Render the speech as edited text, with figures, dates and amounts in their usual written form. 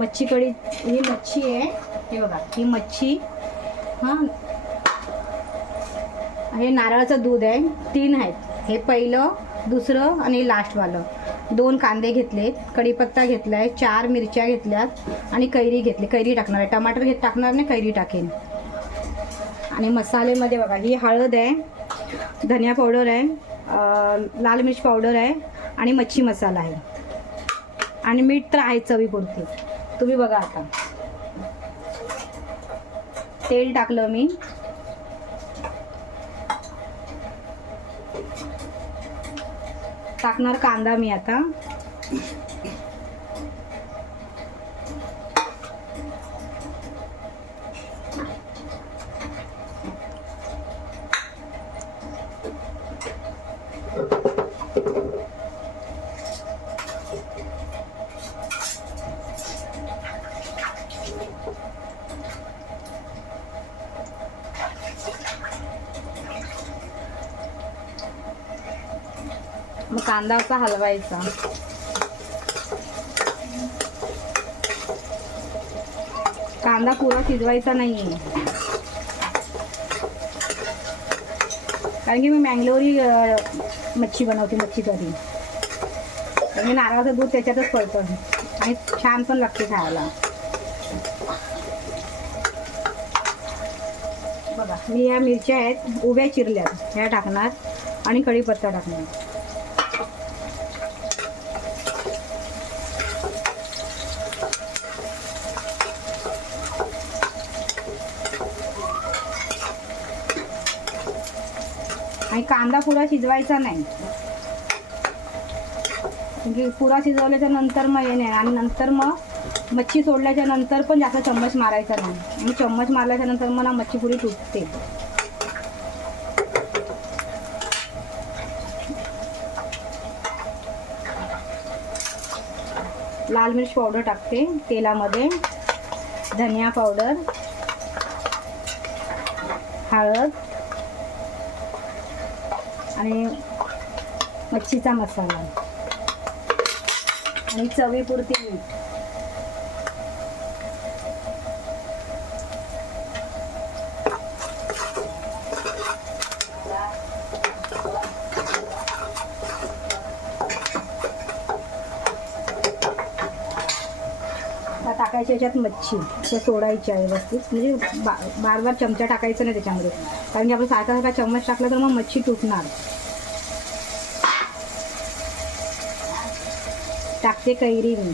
मच्छी कढी, ही मच्छी आहे, हे बघा ही मच्छी. हां, हे नारळाचं दूध आहे, 3 आहेत. हे पहिलं, दुसरं आणि लास्टवालं. 2 कांदे घेतलेत, कढीपत्ता घेतलाय, 4 मिरच्या घेतल्यात आणि कैरी घेतली. कैरी टाकणार आहे, टमाटर टाकणार नाही, कैरी टाकेन. आणि मसाल्यामध्ये बघा ही हळद आहे, धनिया पावडर आहे, लाल मिर्च पावडर आहे आणि मच्छी मसाला आहे आणि मीठ तर आहे चवीपुरते. तुम्ही बघा. आता तेल टाकलं मी. टाकणार कांदा मी आता. मग कांदा असा हलवायचा. कांदा पुरा शिजवायचा नाहीये, कारण की मी मँगलोरी मच्छी बनवते, मच्छी करी. म्हणजे नारळाचं दूध त्याच्यातच पडतं आणि छान पण लागते खायला. बघा मी या मिरच्या आहेत उभ्या चिरल्यात, ह्या टाकणार आणि कढीपत्ता टाकणार. आणि कांदा पुरा शिजवायचा नाही, म्हणजे पुरा शिजवल्याच्या नंतर मग हे नाही. आणि नंतर मग मच्छी सोडल्याच्या नंतर पण जास्त चम्मच मारायचा नाही, आणि चम्मच मारल्याच्या नंतर मला मच्छी पुरी तुटते. लाल मिर्च पावडर टाकते तेलामध्ये, धनिया पावडर, हळद आणि मच्छीचा मसाला आणि चवीपुरती मीठ. टाकायच्या याच्यात मच्छी त्या सोडायच्या व्यवस्थित, म्हणजे बार बार चमचा टाकायचं नाही त्याच्यामध्ये, कारण की आपण सारखा चम्मच टाकला तर मग मच्छी तुटणार. टाकते कैरी मी.